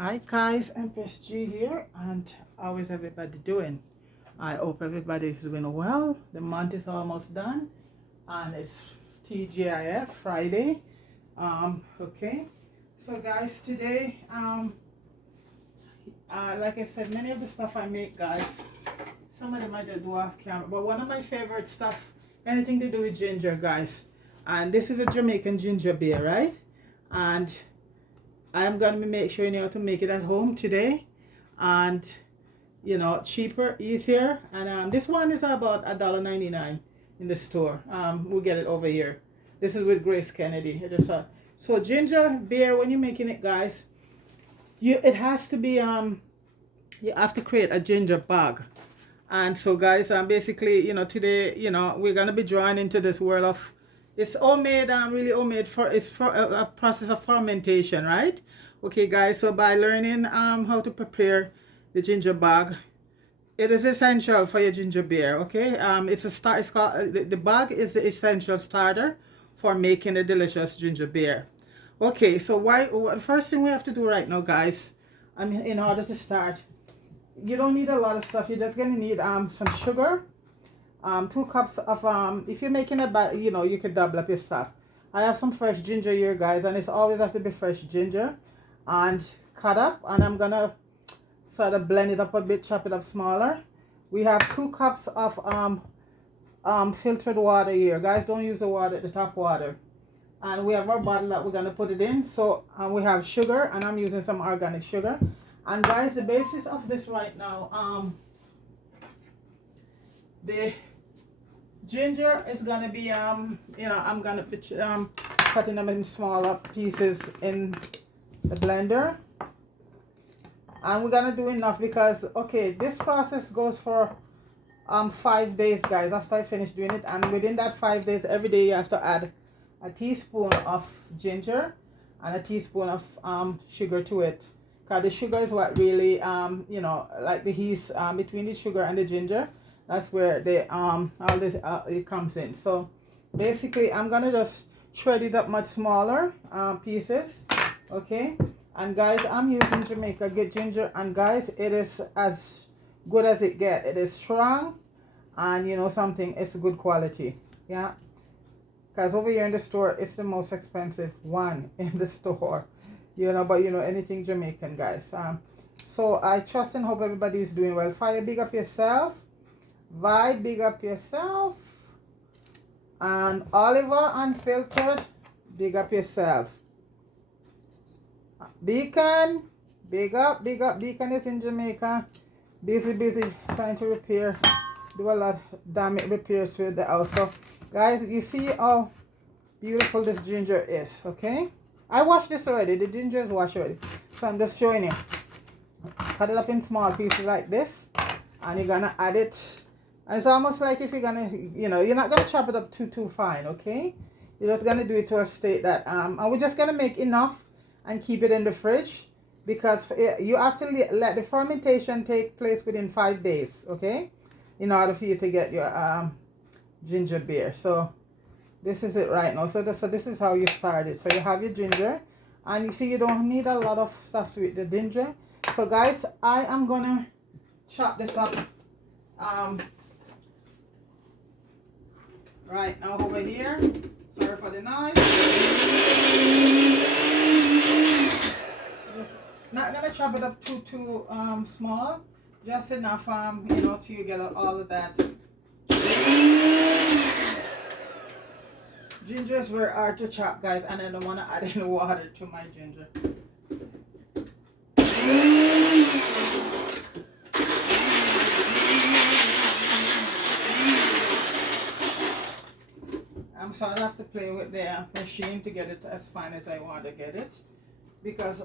Hi guys, MPSG here, and how is everybody doing? I hope everybody is doing well. The month is almost done and it's TGIF Friday. Okay, so guys, today like I said, many of the stuff I make, guys, some of them I do off camera, but one of my favorite stuff, anything to do with ginger, guys. And this is a Jamaican ginger beer, right? And I'm gonna make sure you know how to make it at home today, and you know, cheaper, easier. And this one is about $1.99 in the store. We'll get it over here. This is with Grace Kennedy. So ginger beer, when you're making it, guys, it has to be you have to create a ginger bag. And so guys, basically, you know, today, you know, we're gonna be drawing into this world of, it's homemade, really homemade, it's for a process of fermentation, right? Okay guys, so by learning how to prepare the ginger bag, it is essential for your ginger beer. Okay, it's called, the bag is the essential starter for making a delicious ginger beer. Okay, so the first thing we have to do right now, guys, in order to start, you don't need a lot of stuff. You're just gonna need some sugar, 2 cups of if you're making a you know, you can double up your stuff. I have some fresh ginger here, guys, and it's always have to be fresh ginger and cut up, and I'm gonna sort of blend it up a bit, chop it up smaller. We have 2 cups of filtered water here, guys. Don't use the water, the tap water. And we have our bottle that we're gonna put it in. So we have sugar, and I'm using some organic sugar. And guys, the basis of this right now, the ginger is gonna be you know, I'm gonna be cutting them in smaller pieces in the blender, and we're gonna do enough because, okay, this process goes for 5 days, guys, after I finish doing it. And within that 5 days, every day you have to add a teaspoon of ginger and a teaspoon of sugar to it, because the sugar is what really you know, like the yeast between the sugar and the ginger, that's where the it comes in. So basically I'm gonna just shred it up much smaller pieces. Okay, and guys, I'm using Jamaica ginger, and guys, it is as good as it gets. It is strong, and you know something, it's good quality. Yeah, because over here in the store, it's the most expensive one in the store, you know, but you know, anything Jamaican, guys. So I trust and hope everybody is doing well. Fire, big up yourself. Vibe, big up yourself. And Oliver Unfiltered, big up yourself. Beacon, big up, big up. Beacon is in Jamaica, busy trying to repair, do a lot of damage repairs to the house. So guys, you see how beautiful this ginger is. Okay, I washed this already, the ginger is washed already, so I'm just showing you. Cut it up in small pieces like this, and you're gonna add it. And it's almost like if you're gonna, you know, you're not gonna chop it up too fine. Okay, you're just gonna do it to a state that and we're just gonna make enough and keep it in the fridge, because you have to let the fermentation take place within 5 days, okay, in order for you to get your ginger beer. So this is it right now. So this is how you start it. So you have your ginger, and you see you don't need a lot of stuff to it, the ginger. So guys, I am gonna chop this up right now over here. Sorry for the noise. Just not gonna chop it up too small, just enough you know, to you get all of that. Ginger is very hard to chop, guys, and I don't want to add any water to my ginger. I'm sorry, I have to play with the machine to get it as fine as I want to get it, because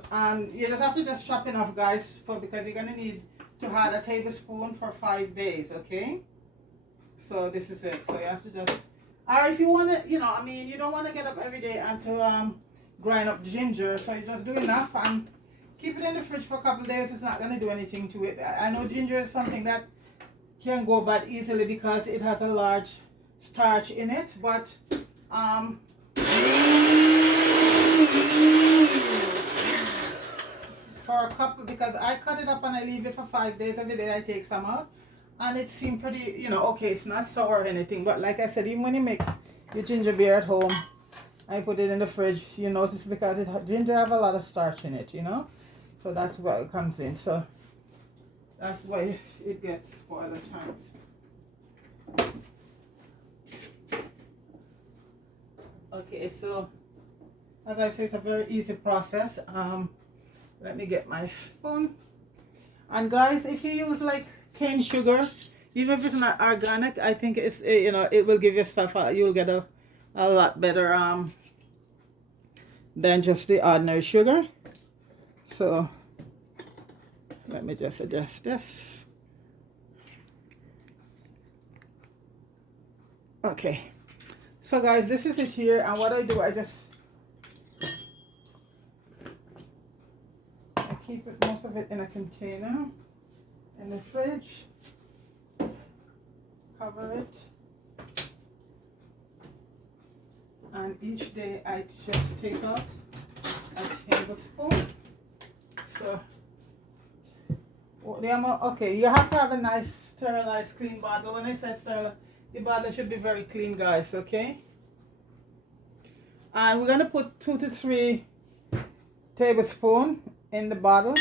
you just have to just chop enough, guys, because you're gonna need to add a tablespoon for 5 days. Okay, so this is it. So you have to just, or if you want to, you know, I mean, you don't want to get up every day and to grind up ginger, so you just do enough and keep it in the fridge for a couple of days. It's not gonna do anything to it. I know ginger is something that can go bad easily because it has a large starch in it, but for a couple because I cut it up and I leave it for 5 days. Every day I take some out, and it seemed pretty, you know, okay, it's not sour or anything, but like I said, even when you make your ginger beer at home, I put it in the fridge, you notice, because ginger have a lot of starch in it, you know, so that's where it comes in. So that's why it gets spoiled at times. Okay, so as I say, it's a very easy process. Let me get my spoon. And guys, if you use like cane sugar, even if it's not organic, I think it's, you know, it will give you stuff, you'll get a lot better than just the ordinary sugar. So let me just adjust this. Okay, so guys, this is it here, and what I do, I keep it, most of it in a container in the fridge, cover it, and each day I just take out a tablespoon. So the amount, okay, you have to have a nice sterilized clean bottle. When I say sterilized, the bottle should be very clean, guys, okay? And we're gonna put 2 to 3 tablespoons in the bottle,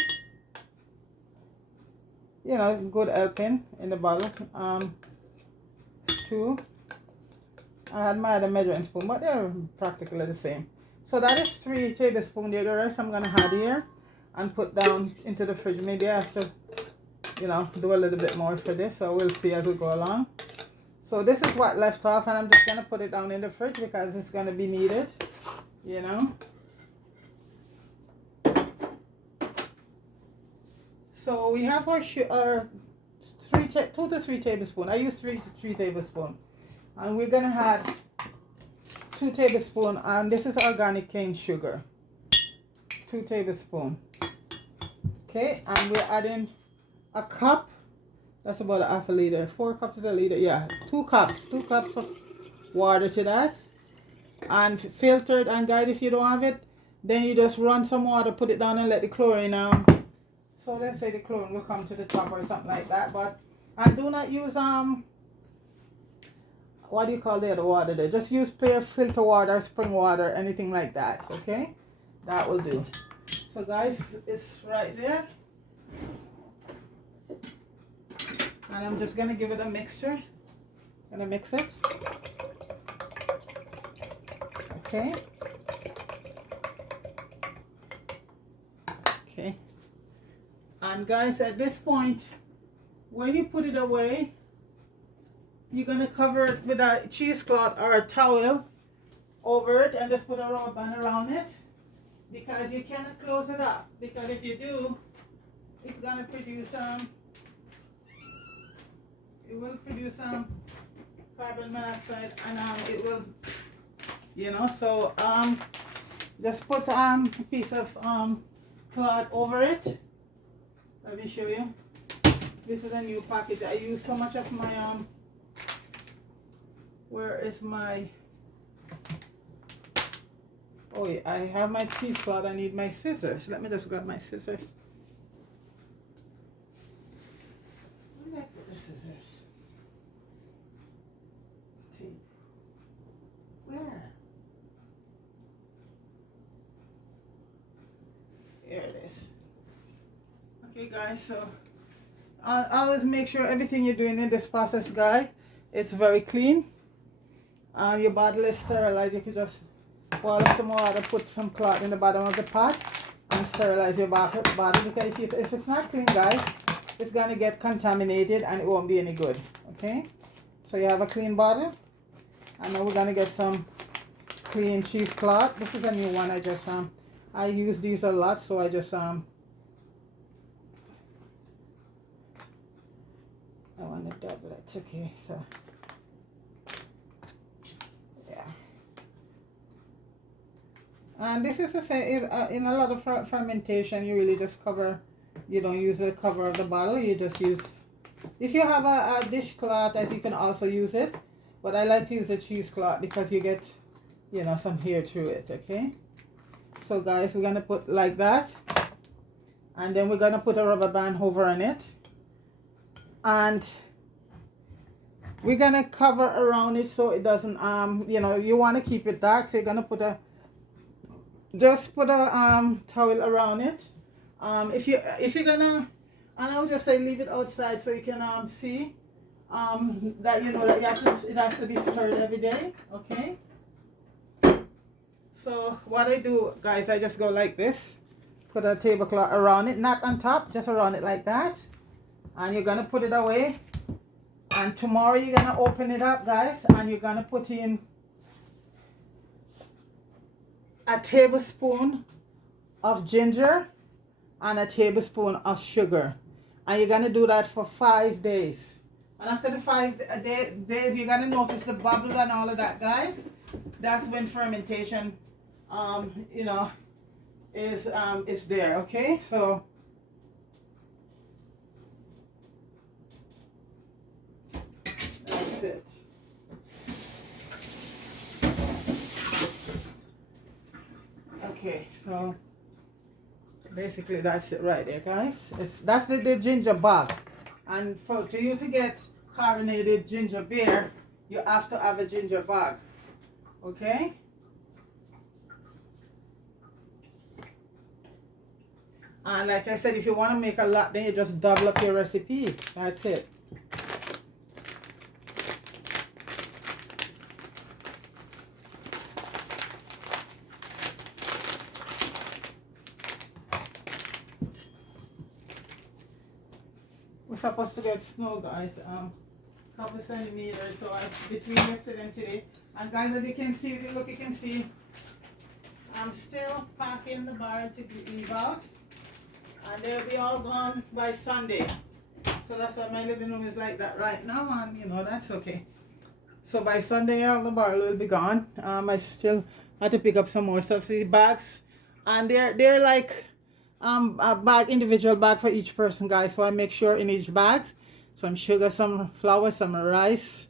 you know, good helping in the bottle. 2. I had my other measuring spoon, but they're practically the same. So that is 3 tablespoons there. The rest I'm gonna add here and put down into the fridge. Maybe I have to, you know, do a little bit more for this, so we'll see as we go along. So this is what left off, and I'm just gonna put it down in the fridge because it's gonna be needed, you know. So we have our 2 to 3 tablespoons. I use 3 tablespoons, and we're gonna add 2 tablespoons, and this is organic cane sugar. 2 tablespoons. Okay, and we're adding a cup. That's about a half a liter. 4 cups is a liter. Yeah, 2 cups. 2 cups of water to that, and filtered. And guys, if you don't have it, then you just run some water, put it down, and let the chlorine so let's say the chlorine will come to the top or something like that. But and do not use what do you call the other water there? Just use pure filter water, spring water, anything like that. Okay, that will do. So guys, it's right there, and I'm just gonna give it a mixture. Gonna mix it. Okay. Okay. And guys, at this point, when you put it away, you're gonna cover it with a cheesecloth or a towel over it, and just put a rubber band around it, because you cannot close it up, because if you do, it's gonna produce it will produce carbon monoxide, and it will, you know. So just put a piece of cloth over it. Let me show you. This is a new package. I use so much of my where is my, oh yeah, I have my cheesecloth. I need my scissors. Let me just grab my scissors. Where did I put the scissors? Tape. Where? Here it is. Okay guys, so I'll always make sure everything you're doing in this process, guys, it's very clean. Your bottle is sterilized. You can just boil up some water, put some cloth in the bottom of the pot, and sterilize your bottle, because if it's not clean, guys, it's gonna get contaminated and it won't be any good. Okay, so you have a clean bottle, and now we're gonna get some clean cheesecloth. This is a new one. I use these a lot, so I just I want to double it. Okay, so yeah. And this is the same in a lot of fermentation. You really just cover. You don't use the cover of the bottle. You just use. If you have a dishcloth, as you can also use it. But I like to use a cheesecloth because you get, you know, some hair through it. Okay. So guys, we're gonna put like that, And then we're gonna put a rubber band over on it, and we're gonna cover around it so it doesn't you know, you want to keep it dark, so you're gonna put a towel around it. If you're gonna, and I'll just say leave it outside so you can see that you know that it has to be stirred every day. Okay, so what I do, guys, I just go like this, put a tablecloth around it, not on top, just around it like that, and you're gonna put it away. And tomorrow you're gonna open it up, guys, and you're gonna put in a tablespoon of ginger and a tablespoon of sugar, and you're gonna do that for 5 days. And after the 5 days, you're gonna notice the bubble and all of that, guys. That's when fermentation, you know, is there. Okay, so that's it. Okay, so basically that's it right there, guys. That's the ginger bag. And for you to get carbonated ginger beer, you have to have a ginger bag. Okay? And like I said, if you want to make a lot, then you just double up your recipe. That's it. We're supposed to get snow, guys. Couple centimeters. So between yesterday and today. And guys, as you can see, look, you can see I'm still packing the barrel to leave out. And they'll be all gone by Sunday. So that's why my living room is like that right now, and you know, that's okay. So by Sunday all the barrel will be gone. I still have to pick up some more stuff. See, bags, and they're like a bag, individual bag for each person, guys. So I make sure in each bag some sugar, some flour, some rice,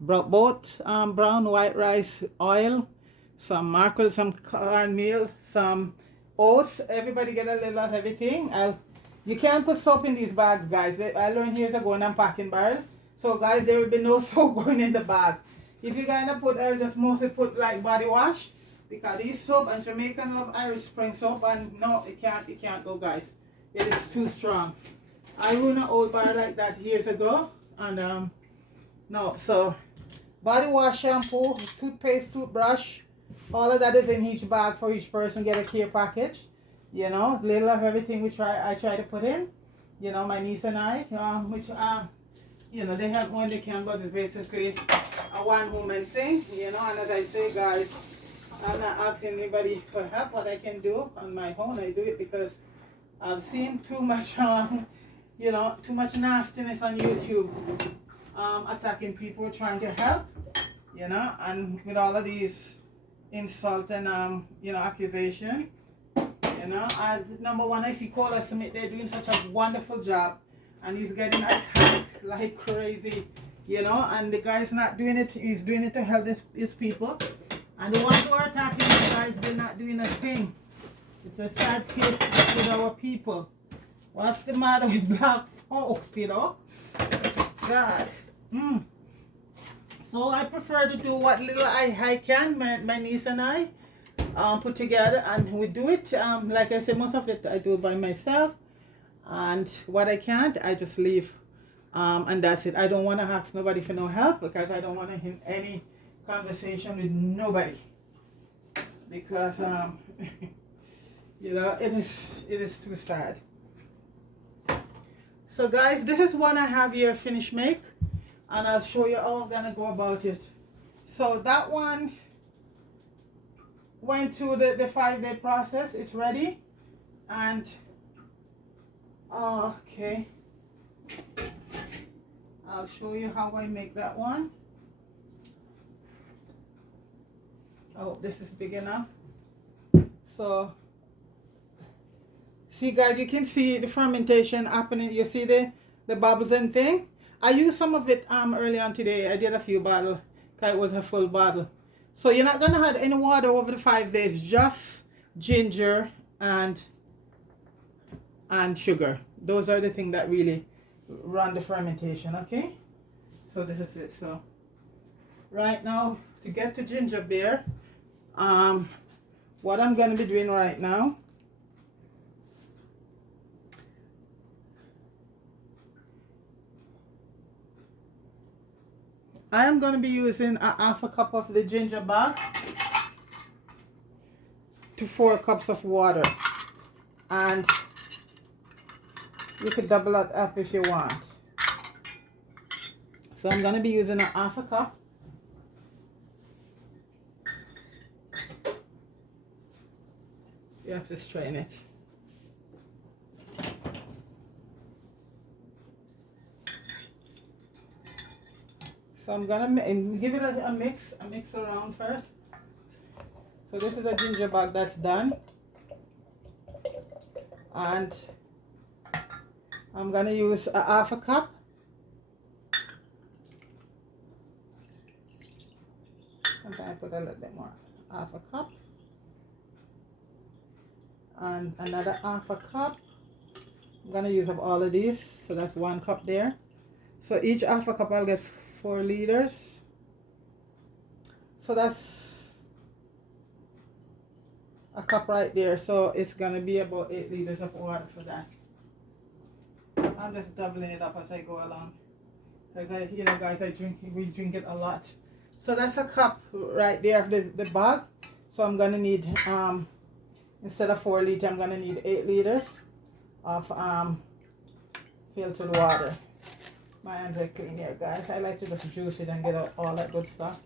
both brown, white rice, oil, some mackerel, some cornmeal, some oats. Everybody get a little of everything. You can't put soap in these bags, guys. I learned years ago when I'm packing barrel. So guys, there will be no soap going in the bag. If you're gonna put, I'll just mostly put like body wash, because these soap, and Jamaican love Irish Spring soap, and no, it can't go, guys. It is too strong. I ruined an old bar like that years ago, and no. So body wash, shampoo, toothpaste, toothbrush, all of that is in each bag for each person. Get a clear package, you know, little of everything I try to put in, you know, my niece and I, which you know, they help when they can, but it's basically a one-woman thing, you know. And as I say, guys, I'm not asking anybody for help. What I can do on my own, I do it because I've seen too much you know, too much nastiness on YouTube, attacking people trying to help, you know, and with all of these insult and you know, accusation, you know. And number one, I see Cola Smith, they're doing such a wonderful job, and he's getting attacked like crazy, you know, and the guy's not doing it, he's doing it to help his people, and the ones who are attacking the guys, they're not doing a thing. It's a sad case with our people. What's the matter with black folks, you know? God. So I prefer to do what little I can, my niece and I put together, and we do it. Like I said, most of it I do by myself, and what I can't, I just leave, and that's it. I don't want to ask nobody for no help, because I don't want to have any conversation with nobody, because you know, it is too sad. So guys, this is one I have here finished make, and I'll show you how I'm gonna go about it. So that one went through the 5-day process. It's ready, and okay, I'll show you how I make that one. Oh, this is big enough. So see, guys, you can see the fermentation happening. You see the bubbles and thing. I used some of it early on today. I did a few bottles, because it was a full bottle. So you're not gonna add any water over the 5 days, just ginger and and sugar. Those are the things that really run the fermentation, okay? So this is it. So right now, to get to ginger beer, what I'm going to be doing right now, I am going to be using a half a cup of the ginger bark to 4 cups of water, and you could double it up if you want. So I'm going to be using a half a cup. You have to strain it. So I'm gonna give it a mix around first. So this is a ginger bark that's done, and I'm gonna use a half a cup. Sometimes I put a little bit more, half a cup, and another half a cup. I'm gonna use up all of these, so that's 1 cup there. So each half a cup I'll get 4 liters. So that's a cup right there. So it's gonna be about 8 liters of water for that. I'm just doubling it up as I go along, because you know guys, we drink it a lot. So that's a cup right there of the bag. So I'm gonna need instead of 4 liters, I'm gonna need 8 liters of filtered water. My hands are clean here, guys. I like to just juice it and get out all that good stuff.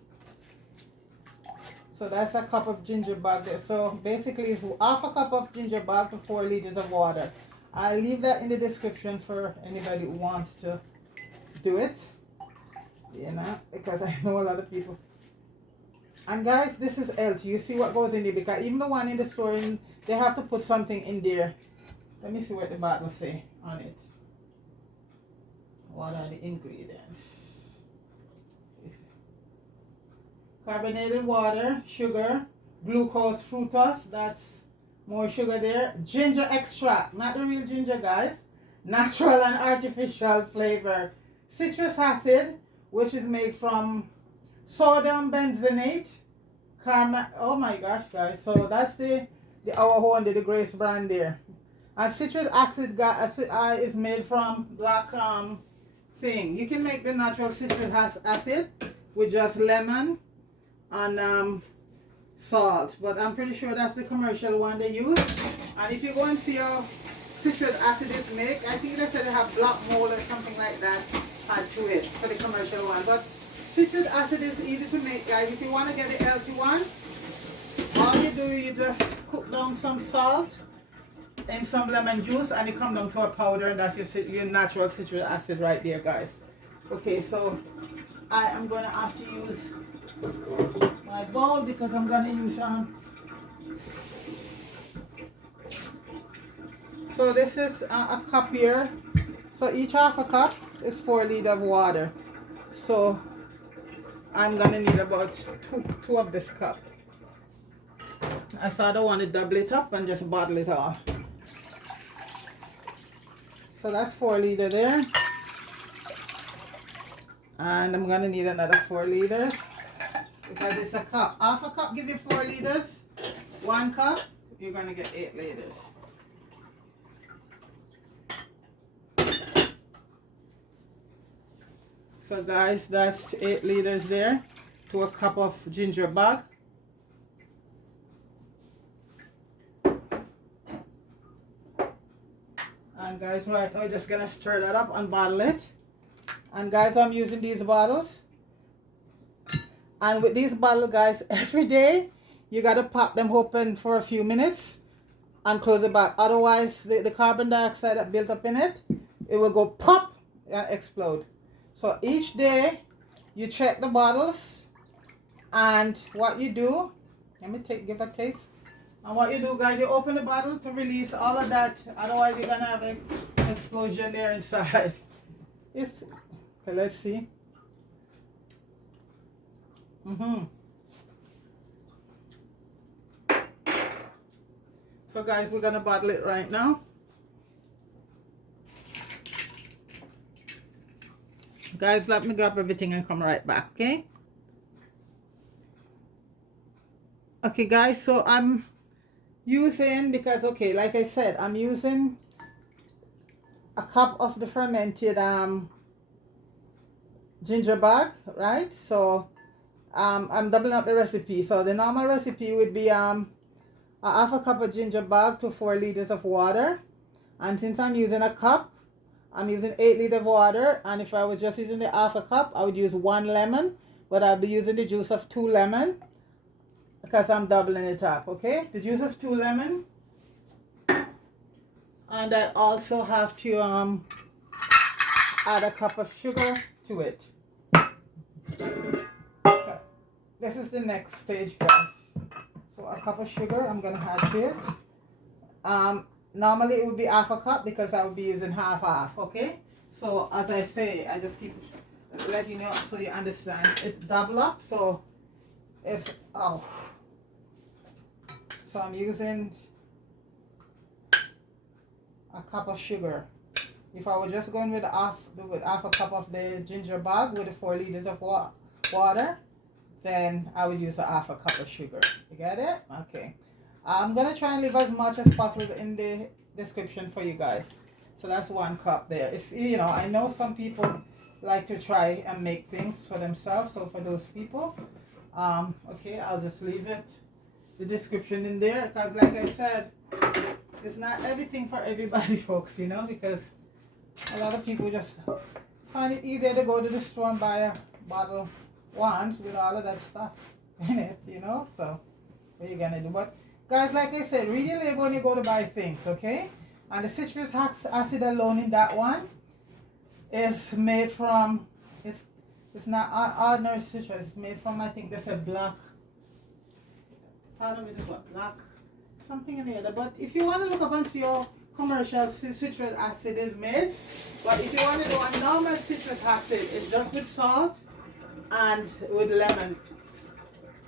So that's a cup of ginger bark there. So basically it's half a cup of ginger bark to 4 liters of water. I'll leave that in the description for anybody who wants to do it. You know, because I know a lot of people. And guys, this is healthy. You see what goes in there, because even the one in the store, they have to put something in there. Let me see what the bottle say on it. What are the ingredients? Carbonated water, sugar, glucose fructose, that's more sugar there. Ginger extract, not the real ginger, guys. Natural and artificial flavor. Citrus acid, which is made from sodium benzenate. Oh my gosh, guys. So that's our one, the Grace brand there. And citrus acid is made from black thing. You can make the natural citrus acid with just lemon and salt, but I'm pretty sure that's the commercial one they use. And if you go and see how citrus acid is made, I think they said they have black mold or something like that add to it for the commercial one. But citrus acid is easy to make, guys. If you want to get the healthy one, all you do, you just cook down some salt and some lemon juice, and it comes down to a powder, and that's your natural citric acid right there, guys. Okay, so I am going to have to use my bowl, because I'm going to use so this is a cup here. So each half a cup is 4 liters of water. So I'm going to need about two of this cup. I sort of want to double it up and just bottle it all. So that's 4 liters there. And I'm going to need another 4 liters, because it's a cup. Half a cup give you 4 liters. 1 cup, you're going to get 8 liters. So guys, that's 8 liters there to a cup of ginger bark. And guys, right now we're just gonna stir that up and bottle it. And guys, I'm using these bottles. And with these bottles, guys, every day you gotta pop them open for a few minutes and close it back. Otherwise, the carbon dioxide that built up in it, it will go pop and explode. So each day you check the bottles, and what you do, let me give a taste. And what you do, guys, you open the bottle to release all of that. Otherwise, you're gonna have an explosion there inside. Okay, let's see. So guys, we're gonna bottle it right now. Guys, let me grab everything and come right back, okay? Okay, guys, so I'm using, because, okay, like I said, I'm using a cup of the fermented ginger bark, right? So I'm doubling up the recipe. So the normal recipe would be a half a cup of ginger bark to 4 liters of water. And since I'm using a cup, I'm using 8 liters of water. And if I was just using the half a cup, I would use 1 lemon. But I'll be using the juice of 2 lemon because I'm doubling it up, okay? The juice of 2 lemon. And I also have to add a cup of sugar to it. Okay. This is the next stage, guys. So a cup of sugar I'm gonna add to it. Normally it would be half a cup because I would be using half, okay? So as I say, I just keep letting you know so you understand. It's double up, so it's so I'm using a cup of sugar. If I were just going with half a cup of the ginger bark with the 4 liters of water, then I would use a half a cup of sugar. You get it? Okay. I'm gonna try and leave as much as possible in the description for you guys. So that's 1 cup there. If you know, I know some people like to try and make things for themselves. So for those people, okay, I'll just leave the description in there, because like I said, it's not everything for everybody, folks, you know, because a lot of people just find it easier to go to the store and buy a bottle once with all of that stuff in it, you know. So what are you gonna do? But guys, like I said, read your label when you go to buy things, okay? And the citrus acid alone in that one is made from, it's not ordinary citrus. It's made from, I think there's a black, part of it is what, black something in the other. But if you want to look up and see your commercial citrus acid is made, but if you want to do a normal citrus acid, it's just with salt and with lemon,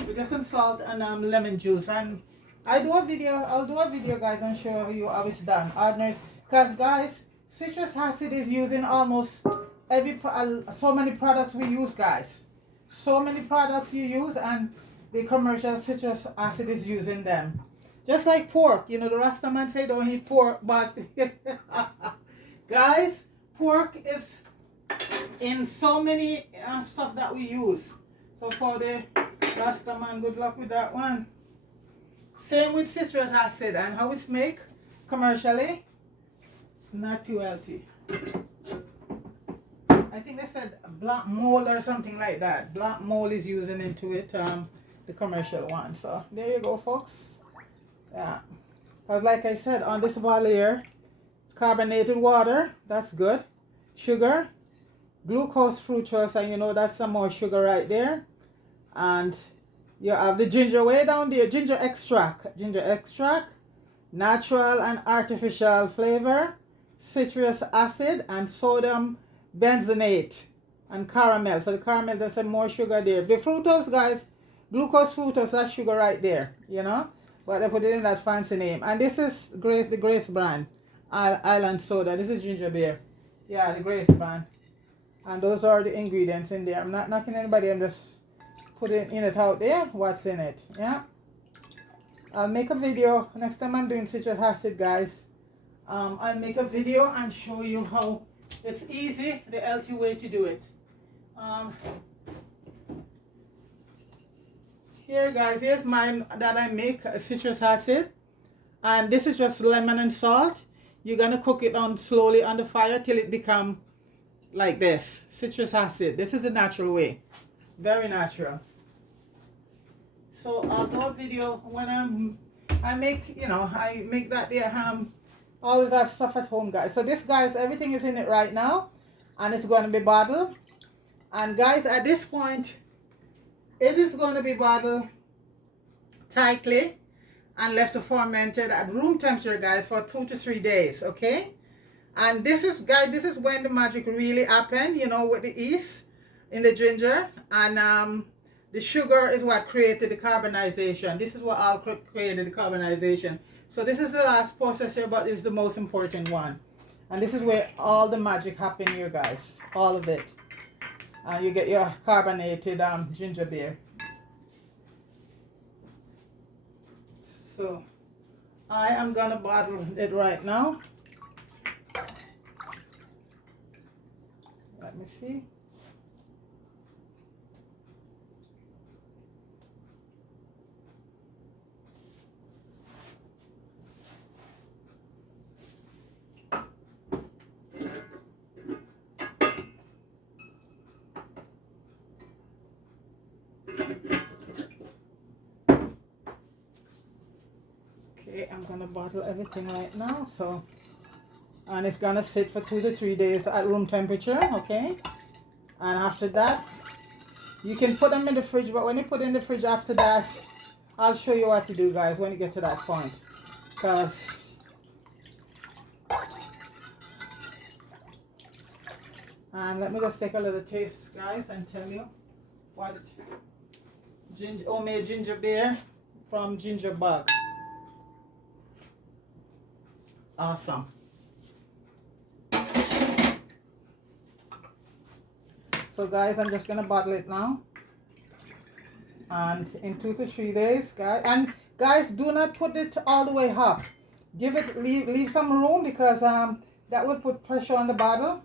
with just some salt and lemon juice. And I'll do a video guys and show you how it's done ordinary, because guys, citrus acid is used in almost so many products we use, guys. So many products you use, and the commercial citrus acid is using them. Just like pork, you know, the Rasta man say don't eat pork, but guys, pork is in so many stuff that we use. So for the Rasta man, good luck with that one. Same with citrus acid, and how it's made commercially, not too healthy. I think they said black mold or something like that. Black mold is using into it, the commercial one. So there you go, folks. Yeah, because like I said, on this bottle here, carbonated water, that's good. Sugar, glucose fructose, and you know that's some more sugar right there. And you have the ginger way down there, ginger extract, natural and artificial flavor, citrus acid, and sodium benzoate, and caramel. So the caramel, there's some more sugar there. The fructose, guys, glucose fructose, that's sugar right there, you know. But I put it in that fancy name. And this is the Grace brand, Island soda. This is ginger beer. Yeah, the Grace brand. And those are the ingredients in there. I'm not knocking anybody, I'm just putting it out there what's in it. Yeah, I'll make a video next time I'm doing citrus acid, guys. I'll make a video and show you how it's easy, the healthy way to do it. Here, guys, here's mine that I make, citrus acid, and this is just lemon and salt. You're gonna cook it on slowly on the fire till it become like this. Citrus acid, this is a natural way, very natural. So I'll do a video when I make, you know, I make that there. Always have stuff at home, guys. So this, guys, everything is in it right now, and it's going to be bottled. And guys, at this point, it is going to be bottled tightly and left to fermented at room temperature, guys, for 2 to 3 days, okay? And this is, guys, this is when the magic really happened, you know, with the yeast in the ginger, and the sugar is what created the carbonization. This is what all created the carbonization. So this is the last process here, but it's the most important one. And this is where all the magic happened here, guys. All of it. and you get your carbonated ginger beer. So I am gonna bottle it right now. Let me see. Okay, I'm gonna bottle everything right now. So, and it's gonna sit for 2 to 3 days at room temperature. Okay, and after that, you can put them in the fridge. But when you put in the fridge after that, I'll show you what to do, guys, when you get to that point. Cause, and let me just take a little taste, guys, and tell you what is homemade ginger beer from Ginger Bug. Awesome. So guys, I'm just gonna bottle it now, and in 2 to 3 days, guys. And guys, do not put it all the way up. Leave some room, because that would put pressure on the bottle.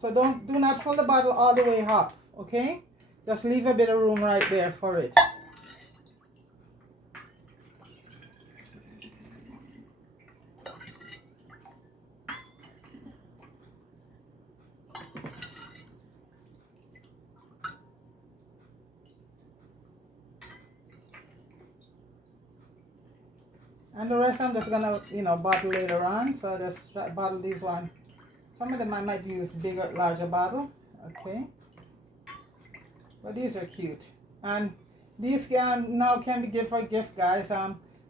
So do not fill the bottle all the way up. Okay, just leave a bit of room right there for it. And the rest I'm just gonna, bottle later on. So I just bottle these one. Some of them I might use bigger, larger bottle. Okay. But these are cute. And these now can be given for a gift, guys.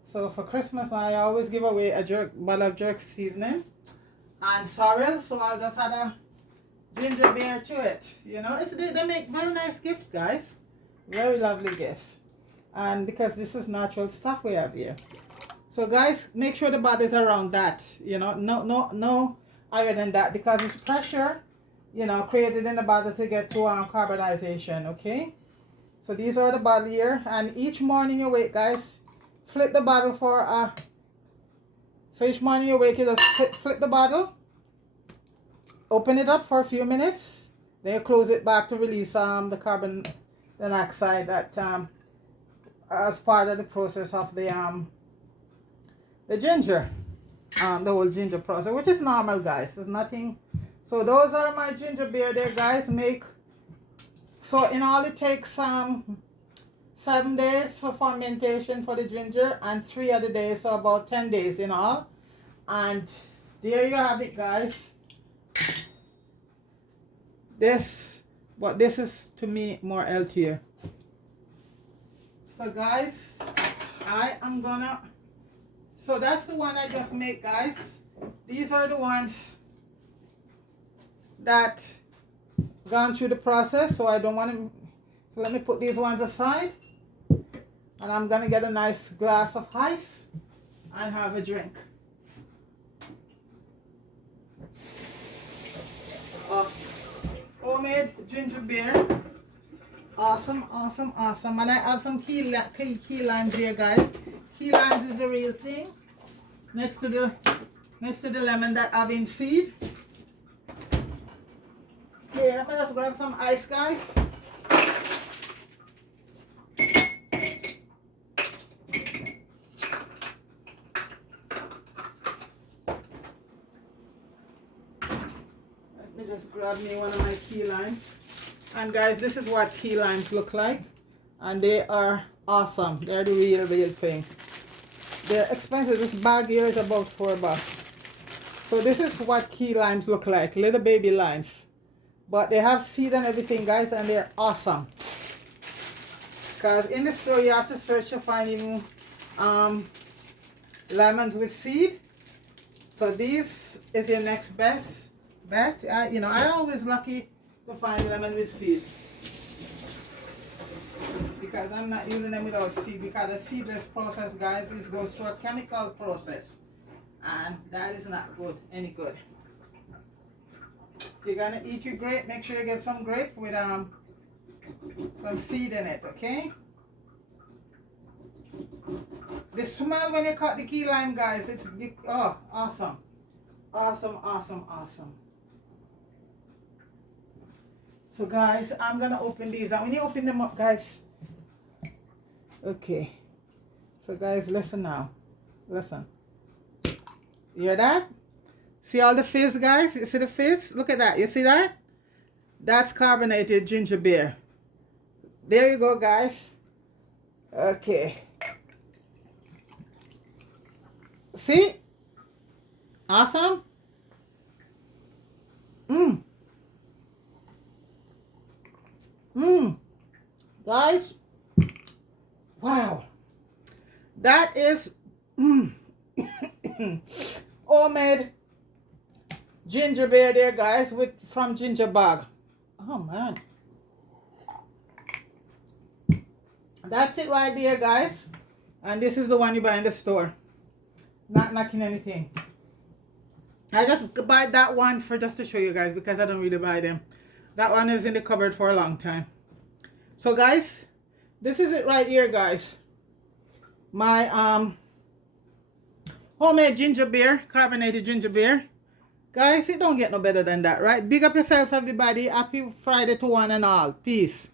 So for Christmas I always give away a bottle of jerk seasoning and sorrel. So I'll just add a ginger beer to it. They make very nice gifts, guys. Very lovely gifts. And because this is natural stuff we have here. So guys, make sure the bottle is around that, no higher than that, because it's pressure, created in the bottle to get to carbonization. Okay, so these are the bottle here, and each morning you wake, guys, flip the bottle for so each morning you wake, you just flip the bottle, open it up for a few minutes, then you close it back to release the carbon dioxide that as part of the process of the ginger, the whole ginger process, which is normal, guys. There's nothing. So those are my ginger beer there, guys. So in all it takes 7 days for fermentation for the ginger, and 3 other days, so about 10 days in all. And there you have it, guys. This is to me more healthier. So guys, I am gonna. So that's the one I just made, guys. These are the ones that gone through the process, so I don't want to. So let me put these ones aside, and I'm gonna get a nice glass of ice and have a drink. Homemade ginger beer. Awesome, awesome, awesome. And I have some key limes here, guys. Key limes is the real thing. Next to the lemon that have in seed. Okay, let me just grab some ice, guys. Let me just grab me one of my key limes. And guys, this is what key limes look like. And they are awesome. They're the real thing. They're expensive. This bag here is about $4. So this is what key limes look like. Little baby limes. But they have seed and everything, guys, and they're awesome. Because in the store you have to search to find even lemons with seed. So this is your next best bet. I always lucky to find lemon with seed, because I'm not using them without seed, because the seedless process, guys, it goes through a chemical process, and that is not good, any good. If you're gonna eat your grape, make sure you get some grape with some seed in it, okay? The smell when you cut the key lime, guys, it's oh, awesome. Awesome, awesome, awesome. So guys, I'm gonna open these. And when you open them up, guys, okay. So guys, listen now. Listen. You hear that? See all the fizz, guys? You see the fizz? Look at that. You see that? That's carbonated ginger beer. There you go, guys. Okay. See? Awesome? Guys, wow. That is homemade ginger beer there, guys, from Ginger Bag. Oh man. That's it right there, guys. And this is the one you buy in the store. Not knocking anything. I just buy that one for just to show you guys because I don't really buy them. That one is in the cupboard for a long time. So guys, this is it right here, guys. My homemade ginger beer, carbonated ginger beer. Guys, it don't get no better than that, right? Big up yourself, everybody. Happy Friday to one and all. Peace.